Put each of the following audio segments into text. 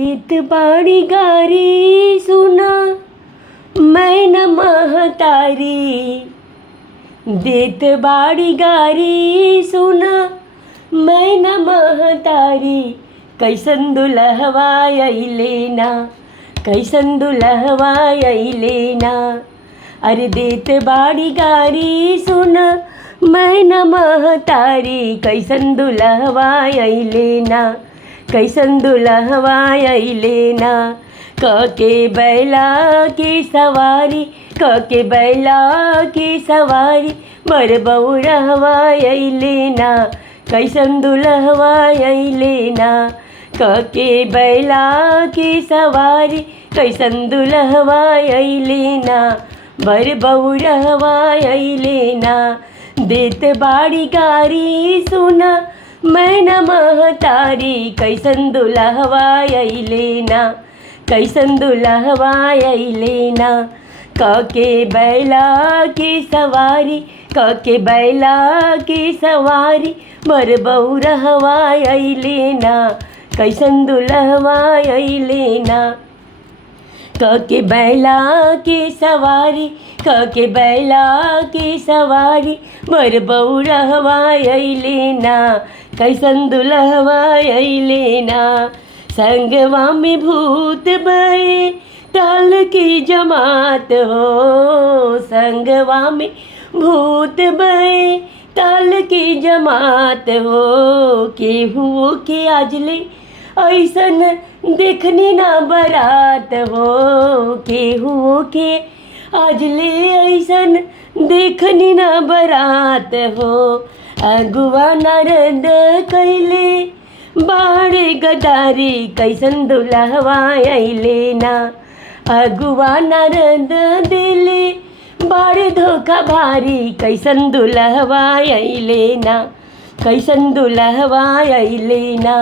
रीत बाड़ी गारी सुना मैं न महतारी, देत बाड़ी गारी सुना मैं न महतारी। कैसन दुल्हवा अइले ना, कैसन दुल्हवा अइले ना। अरे देत बाड़ी गारी सुना मैं न महतारी, कैसन दुल्हवा अइले ना, कैसन दुल्हवा अइले ना। कके बैला की सवारी, कके बैला की सवारी, बर बउरहवा अइले ना, कैसन दुल्हवा अइले ना। कके बैला की सवारी, कैसन दुल्हवा अइले ना, बर बउरहवा अइले ना। देत बाड़ी गारी सुना मैं न महतारी, कैसन दुल्हवा अइले ना, कैसन दुल्हवा अइले ना। कके बैला की सवारी, कके बैला की सवारी, बर बउरहवा अइले ना, कैसन दुल्हवा अइले ना। कके बैला की सवारी, कके बैला की सवारी, बर बउरहवा अइले ना, कैसन दुल्हवा अइले ना। संगवा में भूत बहे टाल की जमात हो, संगवा में भूत बहे टाल की जमात हो। केहू के आजले ऐसन देखने ना बरात हो, केहू के आजले ऐसन देखनी ना बरात हो। अगुआ नारद कैले बाड़े गदारी, कैसन दुल्हवा अइले ना। अगुआ नारद दिले बाड़े धोखा भारी, कैसन दुल्हवा अइले ना, कैसन दुल्हवा अइले ना।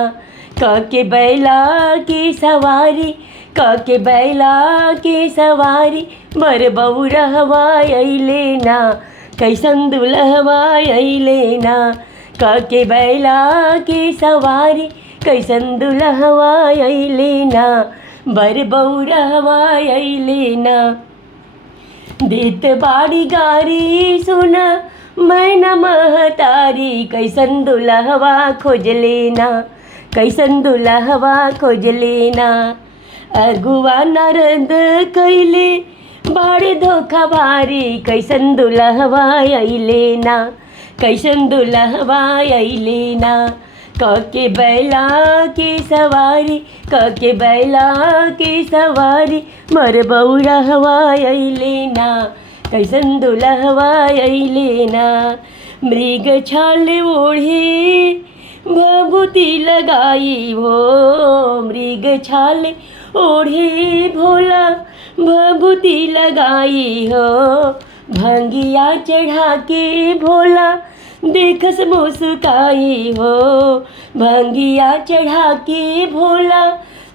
कके बैला की सवारी, कके बैला की सवारी, बर बउरहवा अइले ना, कैसन दुल्हवा अइले ना। कके बैला की सवारी, कैसन दुल्हवा अइले ना, बर बउरहवा अइले ना। देत बाड़ी गारी सुना मैं न महतारी, कैसन दुल्हवा खोजले ना, कैसन दुल्हवा खोजले ना। अगुआ नारद कैले बाड़े धोखा भारी, कैसन दुल्हवा अइले ना, कैसन दुल्हवा अइले ना। कके बैला की सवारी, कके बैला की सवारी, बर बउरहवा अइले ना, कैसन दुल्हवा अइले ना। मृग छाल ओढ़े भभूति लगाई हो, मृग छाल ओढ़े भोला भभूति लगाई हो। भंगिया चढ़ा के भोला देखस मुस्काई हो, भंगिया चढ़ा के भोला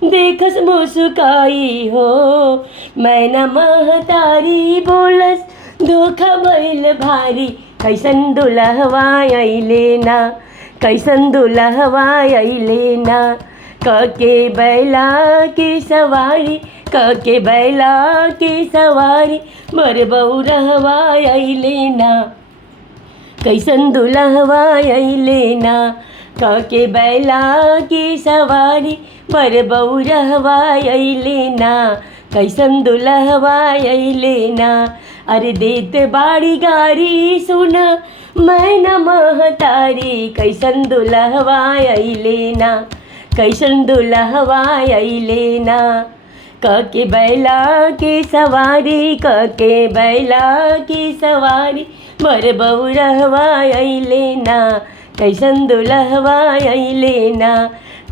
देखस मुस्काई हो। मैं न महतारी बोलस धोखा भइल भारी, कैसन दुल्हवा अइले ना, कैसन दुल्हवा अइले ना। कके बैला की सवारी, कके बैला की सवारी, बर बउरहवा अइले ना, कैसन दुल्हवा अइले ना। कके बैला की सवारी, बर बउरहवा अइले ना, कैसन दुल्हवा अइले ना। अरे देत बाड़ी गारी सुना मैं न महतारी, कैसन दुल्हवा अइले ना, कैसन दुल्हवा अइले ना। कके बैला की सवारी, कके बैला की सवारी, बर बउरहवा अइले ना, कैसन दुल्हवा अइले ना।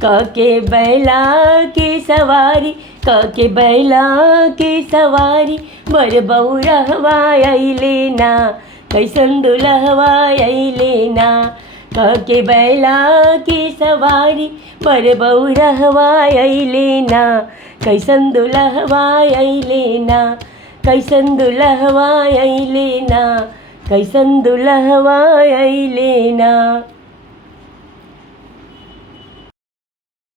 कके बैला की सवारी, कके बैला की सवारी, बर बउरहवा अइले ना, कैसन दुल्हवा अइले ना। कके बैला की सवारी, बर बउरहवा अइले ना, कैसन दुल्हवा अइले ना, कैसन दुल्हवा अइले ना, कैसन दुल्हवा अइले ना।